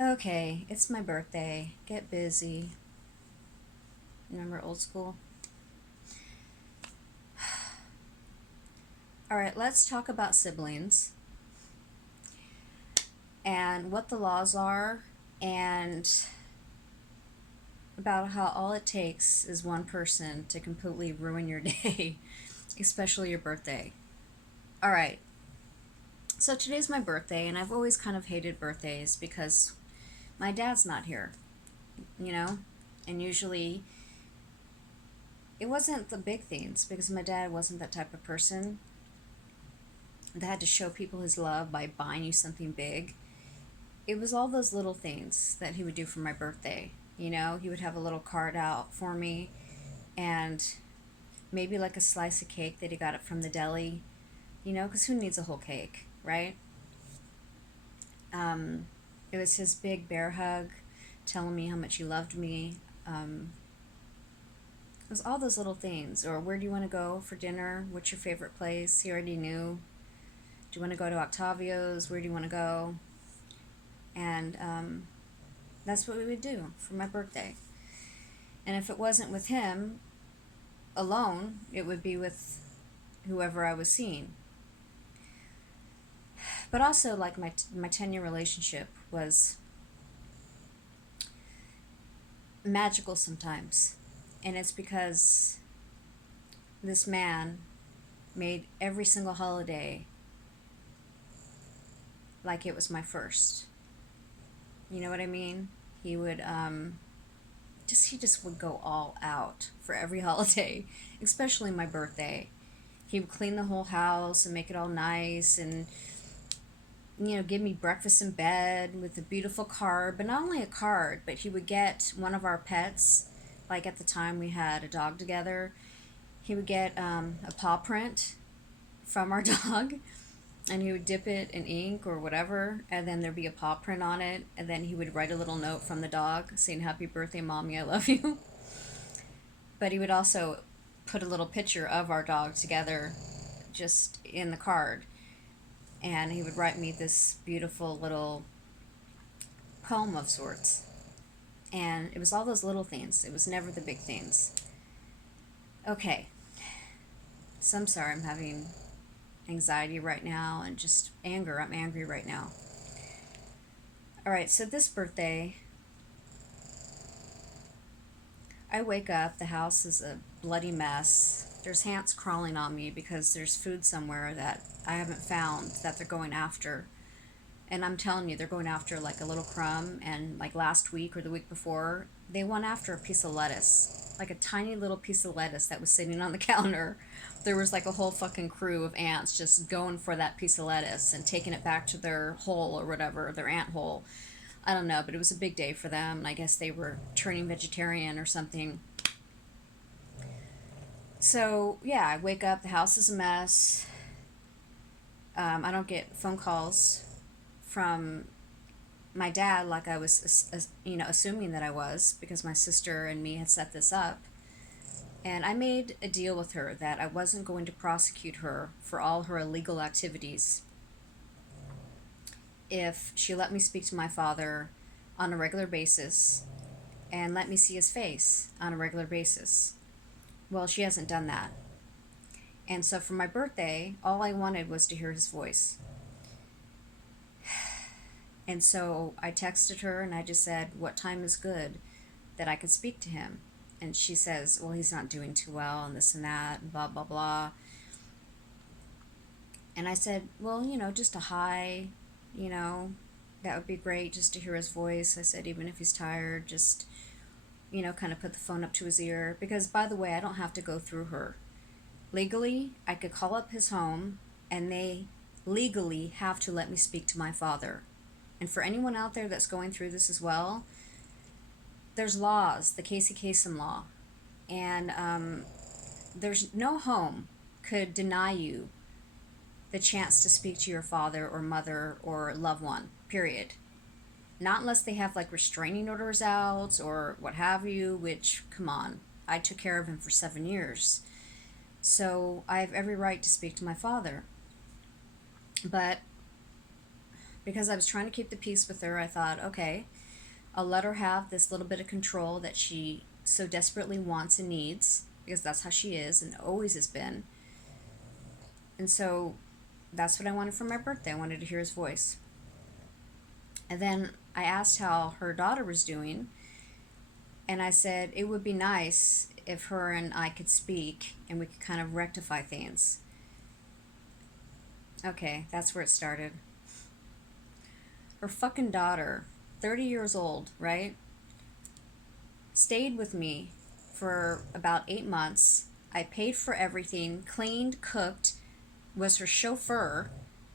Okay, it's my birthday. Get busy. Remember old school? Alright, let's talk about siblings and what the laws are and about how all it takes is one person to completely ruin your day, especially your birthday. Alright, so today's my birthday, and I've always kind of hated birthdays because my dad's not here, you know? And usually it wasn't the big things because my dad wasn't that type of person that had to show people his love by buying you something big. It was all those little things that he would do for my birthday. You know, he would have a little card out for me and maybe like a slice of cake that he got it from the deli, you know, because who needs a whole cake, right? Um, it was his big bear hug telling me how much he loved me. Um, it was all those little things. Or where do you want to go for dinner? What's your favorite place? He already knew. Do you want to go to Octavio's? Where do you want to go? And that's what we would do for my birthday. And if it wasn't with him alone, it would be with whoever I was seeing. But also, like my 10-year relationship was magical sometimes, and it's because this man made every single holiday like it was my first. You know what I mean? He would he just would go all out for every holiday, especially my birthday. He would clean the whole house and make it all nice and give me breakfast in bed with a beautiful card, but not only a card, but he would get one of our pets. Like at the time we had a dog together, he would get a paw print from our dog and he would dip it in ink or whatever, and then there'd be a paw print on it, and then he would write a little note from the dog saying, "Happy birthday, Mommy, I love you." But he would also put a little picture of our dog together just in the card, and he would write me this beautiful little poem of sorts. And it was all those little things, it was never the big things. Okay, so I'm sorry, I'm having anxiety right now and just anger. I'm angry right now. All right, so this birthday, I wake up, the house is a bloody mess. There's ants crawling on me because there's food somewhere that I haven't found that they're going after. And I'm telling you, they're going after like a little crumb. And like last week or the week before, they went after a piece of lettuce, like a tiny little piece of lettuce that was sitting on the counter. There was like a whole fucking crew of ants just going for that piece of lettuce and taking it back to their hole or whatever, their ant hole. I don't know, but it was a big day for them. And I guess they were turning vegetarian or something. So yeah, I wake up, the house is a mess. I don't get phone calls from my dad like I was, assuming that I was because my sister and me had set this up. And I made a deal with her that I wasn't going to prosecute her for all her illegal activities if she let me speak to my father on a regular basis and let me see his face on a regular basis. Well, she hasn't done that. And so for my birthday, all I wanted was to hear his voice. And so I texted her and I just said, "What time is good that I could speak to him?" And she says, "Well, he's not doing too well, and this and that, and blah, blah, blah." And I said, "Well, just a hi, you know, that would be great just to hear his voice." I said, "Even if he's tired, just, kind of put the phone up to his ear." Because, by the way, I don't have to go through her. Legally, I could call up his home, and they legally have to let me speak to my father. And for anyone out there that's going through this as well, there's laws, the Casey Kasem law, and there's no home could deny you the chance to speak to your father or mother or loved one. Period. Not unless they have like restraining orders out or what have you. Which, come on, I took care of him for 7 years, so I have every right to speak to my father. But because I was trying to keep the peace with her. I thought, okay, I'll let her have this little bit of control that she so desperately wants and needs, because that's how she is and always has been. And so that's what I wanted for my birthday. I wanted to hear his voice. And then I asked how her daughter was doing, and I said it would be nice if her and I could speak and we could kind of rectify things. Okay, that's where it started. Her fucking daughter, 30 years old, right? Stayed with me for about 8 months. I paid for everything, cleaned, cooked, was her chauffeur,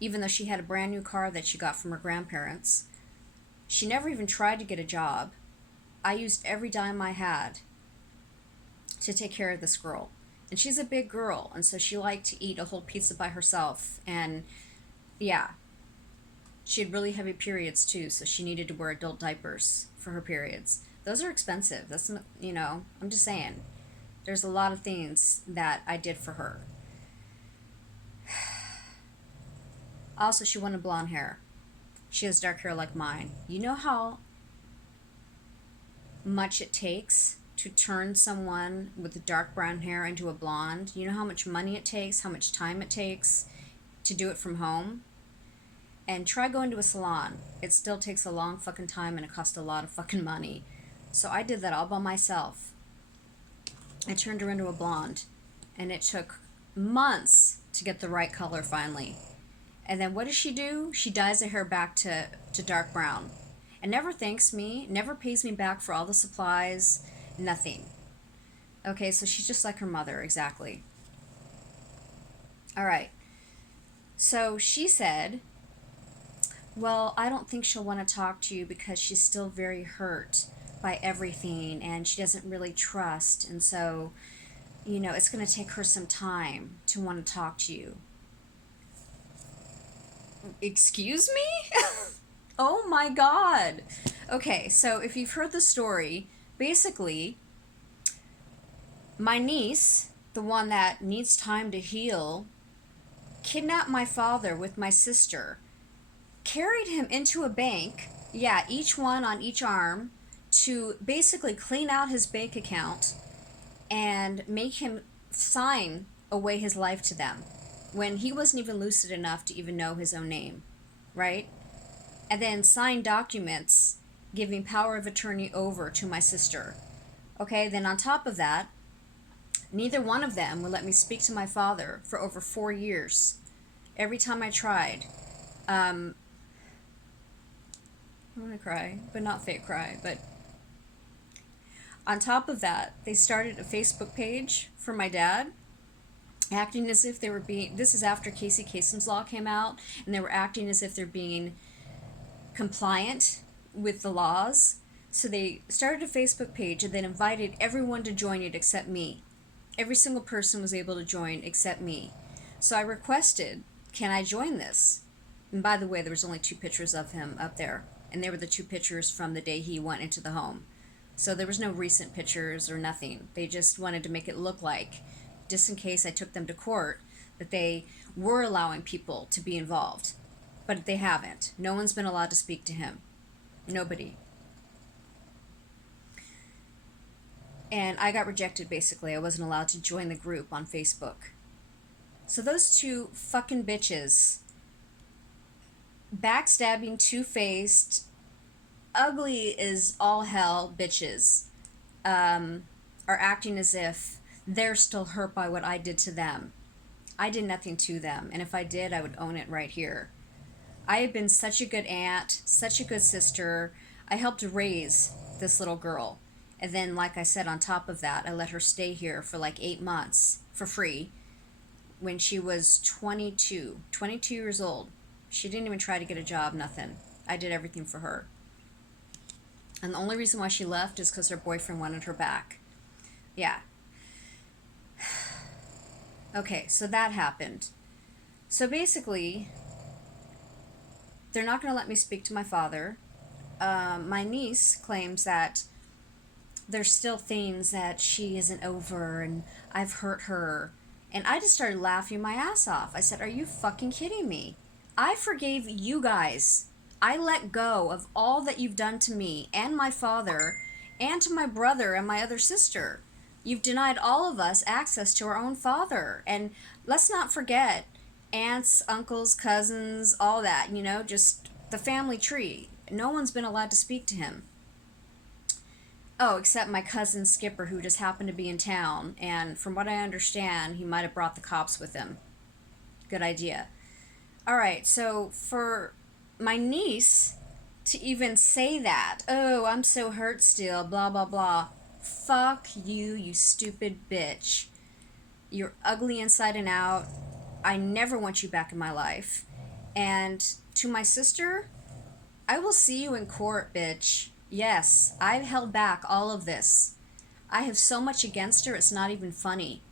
even though she had a brand new car that she got from her grandparents. She never even tried to get a job. I used every dime I had to take care of this girl. And she's a big girl, and so she liked to eat a whole pizza by herself. And yeah, she had really heavy periods too, so she needed to wear adult diapers for her periods. Those are expensive. That's not, I'm just saying. There's a lot of things that I did for her. Also, she wanted blonde hair. She has dark hair like mine. You know how much it takes to turn someone with dark brown hair into a blonde? You know how much money it takes, how much time it takes to do it from home? And try going to a salon. It still takes a long fucking time and it costs a lot of fucking money. So I did that all by myself. I turned her into a blonde. And it took months to get the right color finally. And then what does she do? She dyes her hair back to dark brown. And never thanks me, never pays me back for all the supplies, nothing. Okay, so she's just like her mother, exactly. All right. So she said, well, I don't think she'll want to talk to you because she's still very hurt by everything and she doesn't really trust. And so, it's going to take her some time to want to talk to you. Excuse me? Oh my God. Okay, so if you've heard the story, basically, my niece, the one that needs time to heal, kidnapped my father with my sister, carried him into a bank, each one on each arm, to basically clean out his bank account and make him sign away his life to them when he wasn't even lucid enough to even know his own name, right? And then sign documents giving power of attorney over to my sister. Okay, then on top of that, neither one of them would let me speak to my father for over 4 years. Every time I tried. I'm gonna cry, but not fake cry, but on top of that, they started a Facebook page for my dad, acting as if they were this is after Casey Kasem's law came out, and they were acting as if they're being compliant with the laws. So they started a Facebook page and then invited everyone to join it except me. Every single person was able to join except me. So I requested, can I join this? And by the way, there was only 2 pictures of him up there, and they were the 2 pictures from the day he went into the home. So there was no recent pictures or nothing. They just wanted to make it look like, just in case I took them to court, that they were allowing people to be involved. But they haven't. No one's been allowed to speak to him. Nobody. And I got rejected, basically. I wasn't allowed to join the group on Facebook. So those 2 fucking bitches, backstabbing, two-faced, ugly as all hell bitches, are acting as if they're still hurt by what I did to them. I did nothing to them, and if I did, I would own it right here. I have been such a good aunt, such a good sister. I helped raise this little girl. And then, like I said, on top of that, I let her stay here for like 8 months for free when she was 22 years old. She didn't even try to get a job, nothing. I did everything for her. And the only reason why she left is because her boyfriend wanted her back. Yeah. Okay, so that happened. So basically, they're not going to let me speak to my father. My niece claims that there's still things that she isn't over and I've hurt her. And I just started laughing my ass off. I said, are you fucking kidding me? I forgave you guys I let go of all that you've done to me and my father and to my brother and my other sister. You've denied all of us access to our own father. And let's not forget aunts, uncles, cousins, all that, just the family tree. No one's been allowed to speak to him. Oh, except my cousin Skipper, who just happened to be in town. And from what I understand, he might have brought the cops with him. Good idea. All right, so for my niece to even say that, oh, I'm so hurt still, blah, blah, blah. Fuck you, you stupid bitch. You're ugly inside and out. I never want you back in my life. And to my sister, I will see you in court, bitch. Yes, I've held back all of this. I have so much against her, it's not even funny.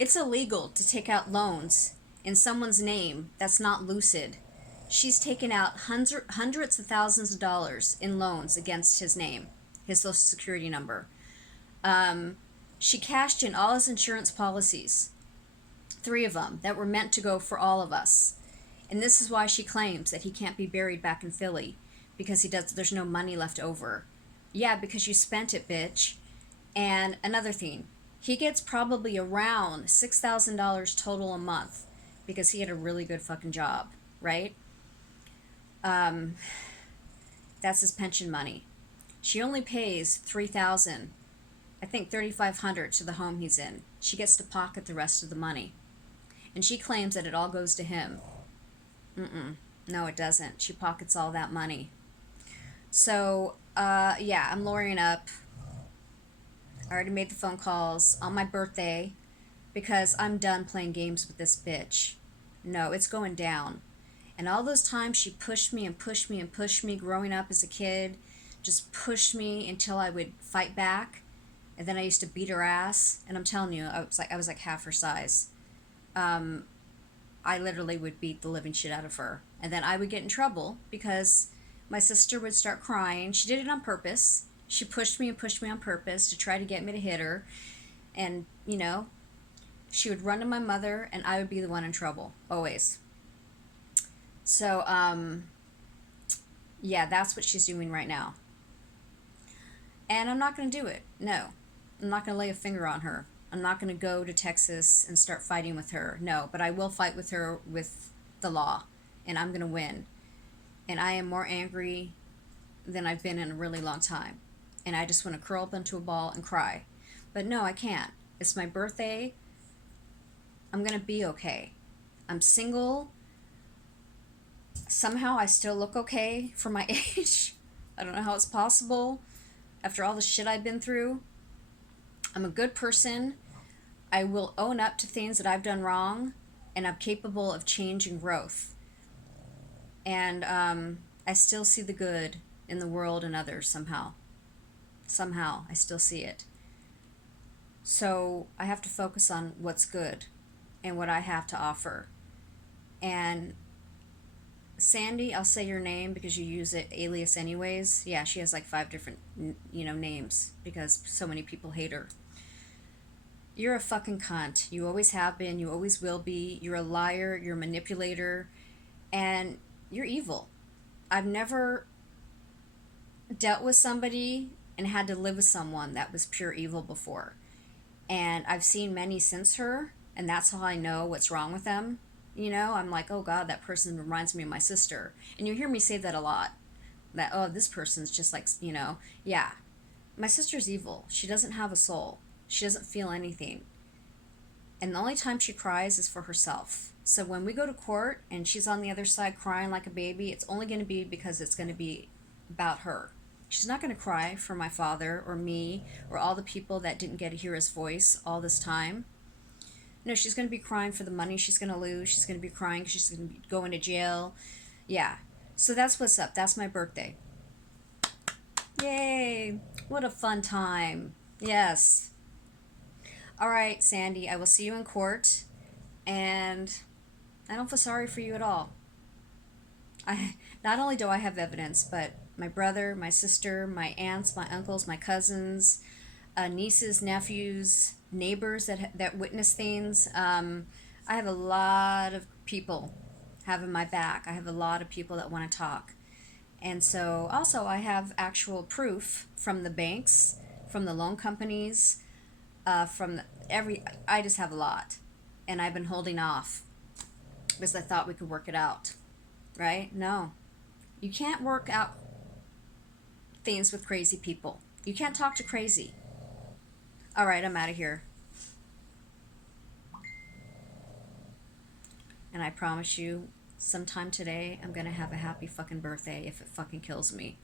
It's illegal to take out loans in someone's name that's not lucid. She's taken out hundreds of thousands of dollars in loans against his name, his social security number. She cashed in all his insurance policies, 3 of them that were meant to go for all of us. And this is why she claims that he can't be buried back in Philly, because there's no money left over. Yeah, because you spent it, bitch. And another thing, he gets probably around $6,000 total a month because he had a really good fucking job, right? Um, that's his pension money. She only pays $3,000, I think $3,500 to the home he's in. She gets to pocket the rest of the money. And she claims that it all goes to him. No, it doesn't. She pockets all that money. So, yeah, I'm lawyering up. I already made the phone calls on my birthday because I'm done playing games with this bitch. No, it's going down. And all those times she pushed me and pushed me and pushed me growing up as a kid, just pushed me until I would fight back. And then I used to beat her ass. And I'm telling you, I was like half her size. I literally would beat the living shit out of her. And then I would get in trouble because my sister would start crying. She did it on purpose. She pushed me and pushed me on purpose to try to get me to hit her. And, she would run to my mother and I would be the one in trouble. Always. So, yeah, that's what she's doing right now. And I'm not going to do it. No. I'm not going to lay a finger on her. I'm not going to go to Texas and start fighting with her. No, but I will fight with her with the law. And I'm going to win. And I am more angry than I've been in a really long time. And I just want to curl up into a ball and cry. But no, I can't. It's my birthday. I'm going to be okay. I'm single. Somehow I still look okay for my age. I don't know how it's possible after all the shit I've been through. I'm a good person. I will own up to things that I've done wrong, and I'm capable of change and growth. And I still see the good in the world and others somehow. Somehow, I still see it. So I have to focus on what's good and what I have to offer. And Sandy, I'll say your name because you use it alias anyways. Yeah, she has like 5 different, names because so many people hate her. You're a fucking cunt. You always have been. You always will be. You're a liar. You're a manipulator. And you're evil. I've never dealt with somebody and had to live with someone that was pure evil before. And I've seen many since her, and that's how I know what's wrong with them. I'm like, oh God, that person reminds me of my sister. And you hear me say that a lot. That, oh, this person's just like, yeah. My sister's evil. She doesn't have a soul. She doesn't feel anything. And the only time she cries is for herself. So when we go to court and she's on the other side crying like a baby, it's only going to be because it's going to be about her. She's not going to cry for my father or me or all the people that didn't get to hear his voice all this time. No, she's going to be crying for the money she's going to lose. She's going to be crying because she's going to be going to jail. Yeah. So that's what's up. That's my birthday. Yay. What a fun time. Yes. All right, Sandy, I will see you in court. And I don't feel sorry for you at all. Not only do I have evidence, but my brother, my sister, my aunts, my uncles, my cousins, nieces, nephews, neighbors that witness things. I have a lot of people having my back. I have a lot of people that want to talk. And so also I have actual proof from the banks, from the loan companies, I just have a lot. And I've been holding off because I thought we could work it out, right? No, you can't work out things with crazy people. You can't talk to crazy. All right, I'm out of here. And I promise you, sometime today, I'm gonna have a happy fucking birthday if it fucking kills me.